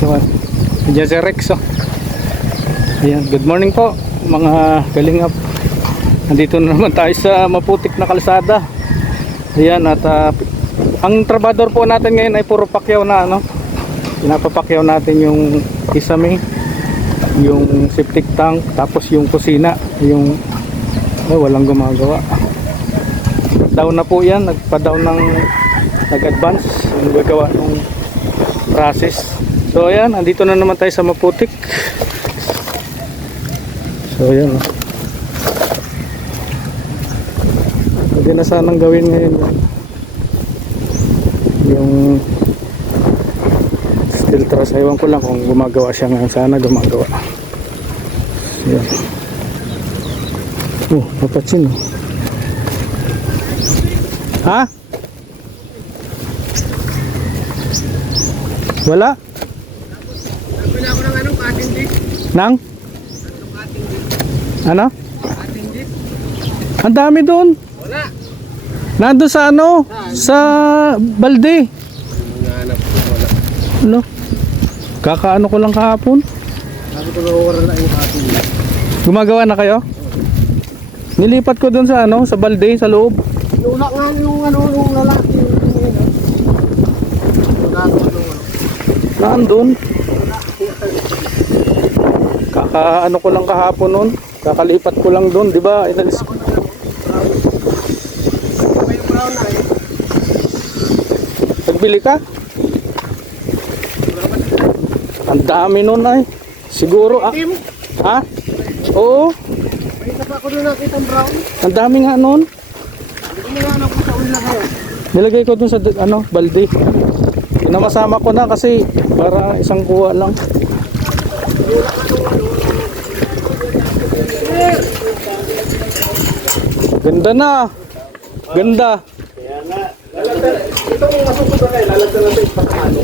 So, dyan si Rex. Oh. Ayan, good morning po mga kalingap. Nandito na naman tayo sa maputik na kalsada. Ayan, at ang trabador po natin ngayon ay puro pakyaw na, ano. Pinapapakyaw natin yung kisame, yung septic tank, tapos yung kusina, yung walang gumagawa. Down na po yan, nagpa-down ng nag-advance yung gagawa ng process. So ayan, andito na naman tayo sa maputik. So ayan, pwede na sanang gawin ngayon yung steel truss. Ewan ko lang kung gumagawa siya ngayon. Sana gumagawa. So ayan. Oh, papatsin. Ha? Wala? Wala ako ng anong cutting disc. Nang? Ano? Cutting disc. Ang dami doon. Wala. Nandun sa ano? Sa balde. Nanganap ko wala. Ano? Kakaano ko lang kahapon. Sabi ko nawawala na yung cutting disc. Gumagawa na kayo? Nilipat ko doon sa ano? Sa balde, sa loob. Nula nga yung ano, yung lalaki. Nandun. Kakaano ko lang kahapon noon. Kakalipat ko lang doon, di ba? Inalis ko. Nagbili ka? Ang dami noon ay. Siguro ah. Ha? Oo. May isa pa ako doon nakita ang brown. Ang dami nga noon. Hindi ko na ko sa ulan na. Nilagay ko doon sa ano, balde. Pinamasama ko na kasi para isang kuha lang. Ganda na. Ganda. Itong masukod na kayo, lalagyan natin yung pagkano.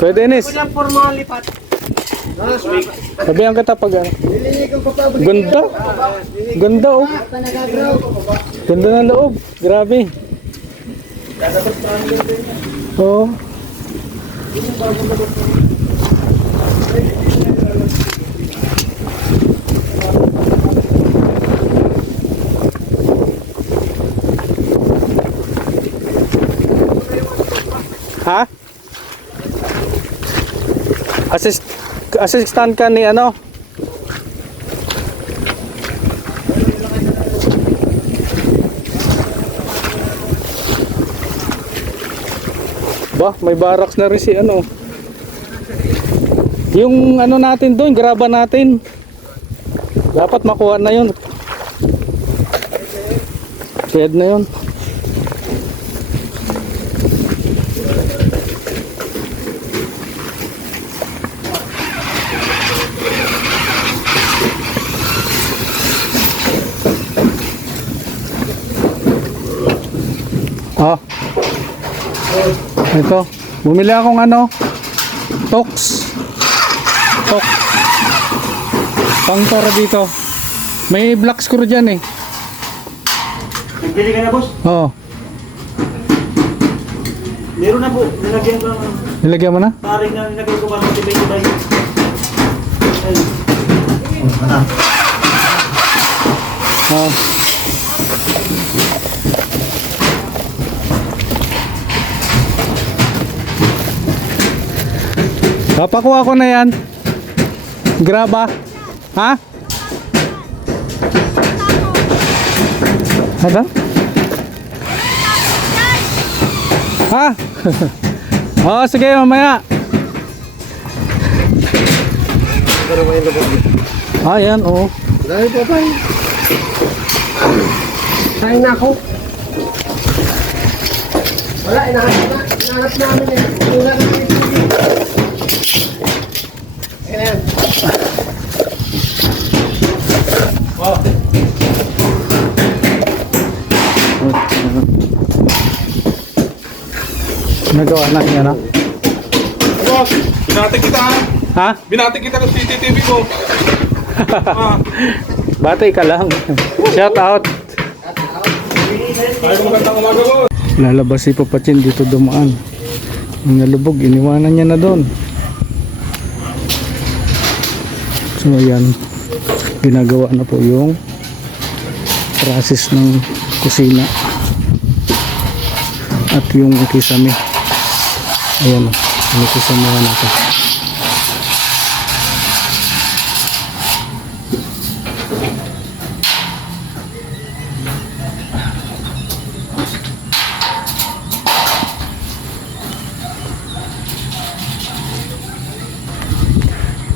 Kuya Dennis, Walang formal lipat. sabihan kita pag ano. Nililigang ko pa. Ganda. Ganda oh. Ganda na loob. Grabe. Oo. Ha? Assistant ka ni ano? Bah, may barracks na rin si ano. Yung ano natin doon, graba natin. Dapat makuha na yun. Pwede na yun. Oh. Ito, bumili akong ano, Tox. Pang para dito. May black screw dyan eh. Nagbili ka na, boss? Oo. Meron na po. Nilagyan ko lang. Nilagyan mo na? Paring na nilagay ko ba ng tibay-tibay. Oo. Papakuha ko na yan. Graba. Ha? Ano? Ha? Oo, sige mamaya. Pero may lubog. Ah, yan, oo. Dahil po pa eh. Kain na ako. Wala, inahanap namin eh. Wala namin eh. Ayan. Oh. Nagawa na niya na. Boss, binati kita ha. Ha? Binati kita ng CCTV ko. Batay ka lang. Shout out. Ay, magandang umaga, boss. Lalabas si Papachin dito dumaan. Ang nalubog, iniwanan niya na doon. So ayan, ginagawa na po yung process ng kusina at yung kisame. Ayan o, yung kisame natin.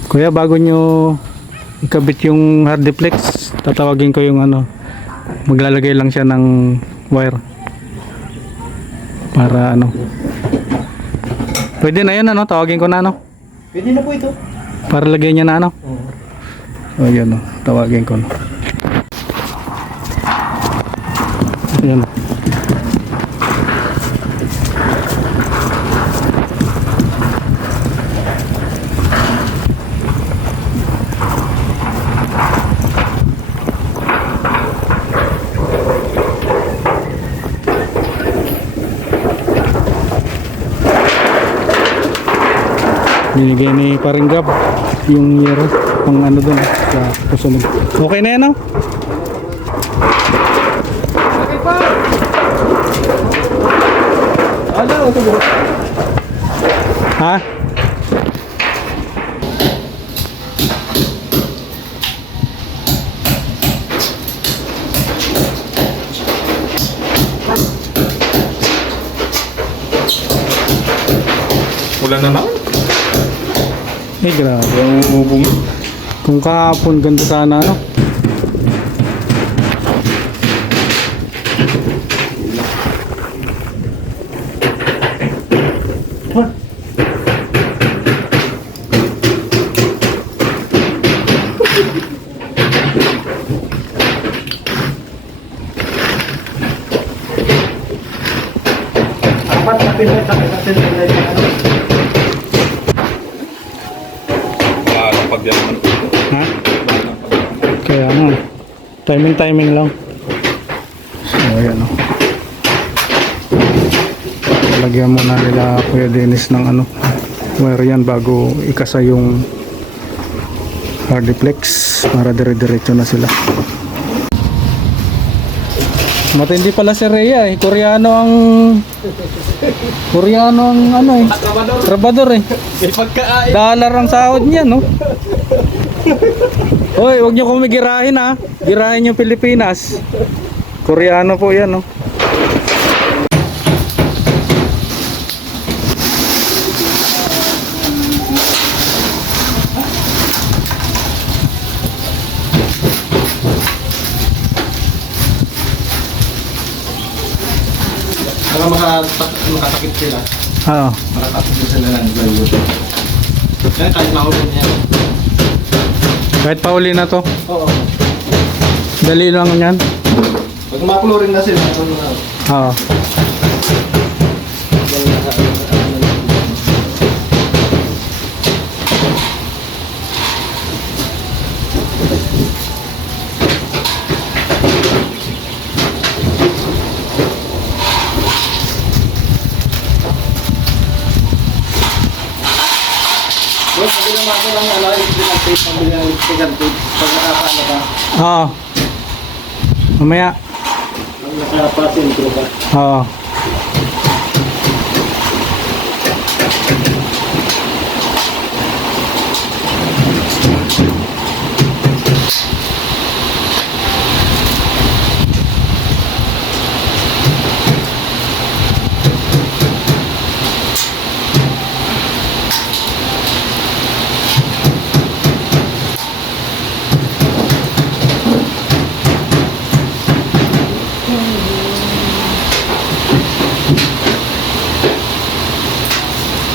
Kuya, bago nyo ikabit yung hardiplex, tatawagin ko yung ano, maglalagay lang siya ng wire para ano. Pwede na yun, ano, tawagin ko na, ano, Pwede na po ito. para lagay niya na, ano. O yun, tawagin ko na. Ayan. Binigay ni Paring Gab yung yero pang ano doon sa kasunod. Okay na yan, no? Okay pa! Ano? Ha? Wala na naman. Eh, grabe. Yung bubong. Kung kahapon, ganda sana, ano? Apat na pinagkakasal na ano. Lalapag yan naman. Ha? Kaya ano, timing lang. So ayan o. Lagyan muna nila Kuya Dennis ng ano, wire yan bago ikasa yung hardiplex para dire-diretso na sila. Matindi pala si Rhea eh. Koreano ang ano eh. Trabador eh. Dollar ang sahod niya, no? Hoy, wag niyo kumigirahin ha. Girahin yung Pilipinas. Koreano po 'yan, no? Para makatakit sila. Oo. Makatakit sila ng plywood. Kaya kahit mahulog niya. Kahit pauli na to. Oo. Dali lang 'yan. Pag makulo rin na sila, ano na. Oo. Bro, sabi naman ako lang ano, electrical tape, pambili ng electrical tape. Pag nakakaano ka, Oo. Mamaya. pag nakapasintro ka. Oo.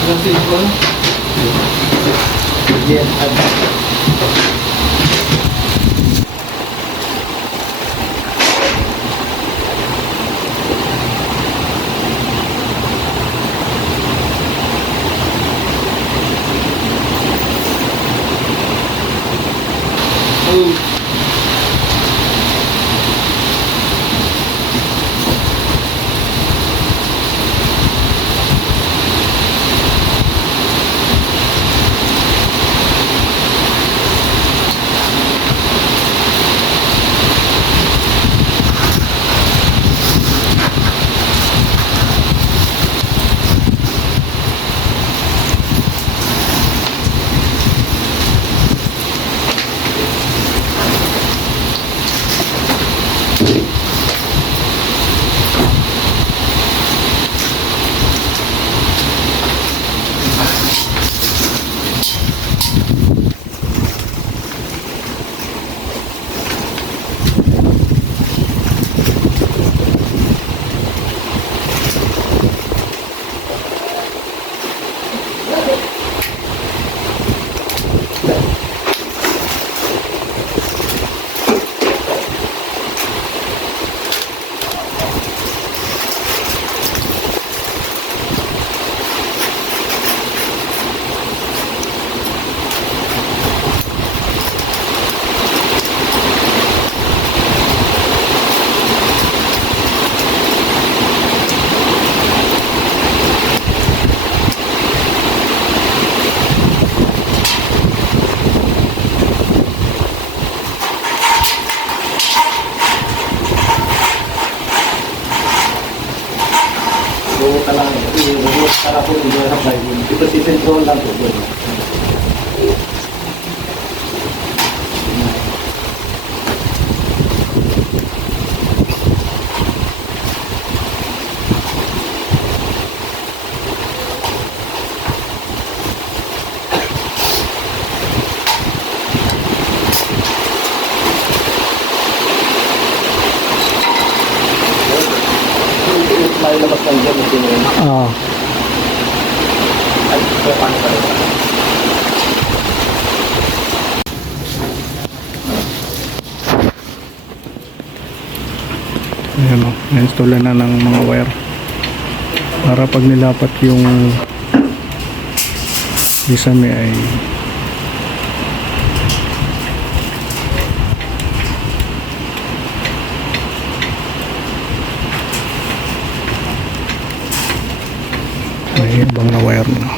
Ang cellphone? Yan, May labas lang dyan, hindi mo yun. Ah, Ay, so paano pa rin? ayan o. Na-installan na ng mga wire. Para pag nilapat yung sesame ay may ibang na wire na.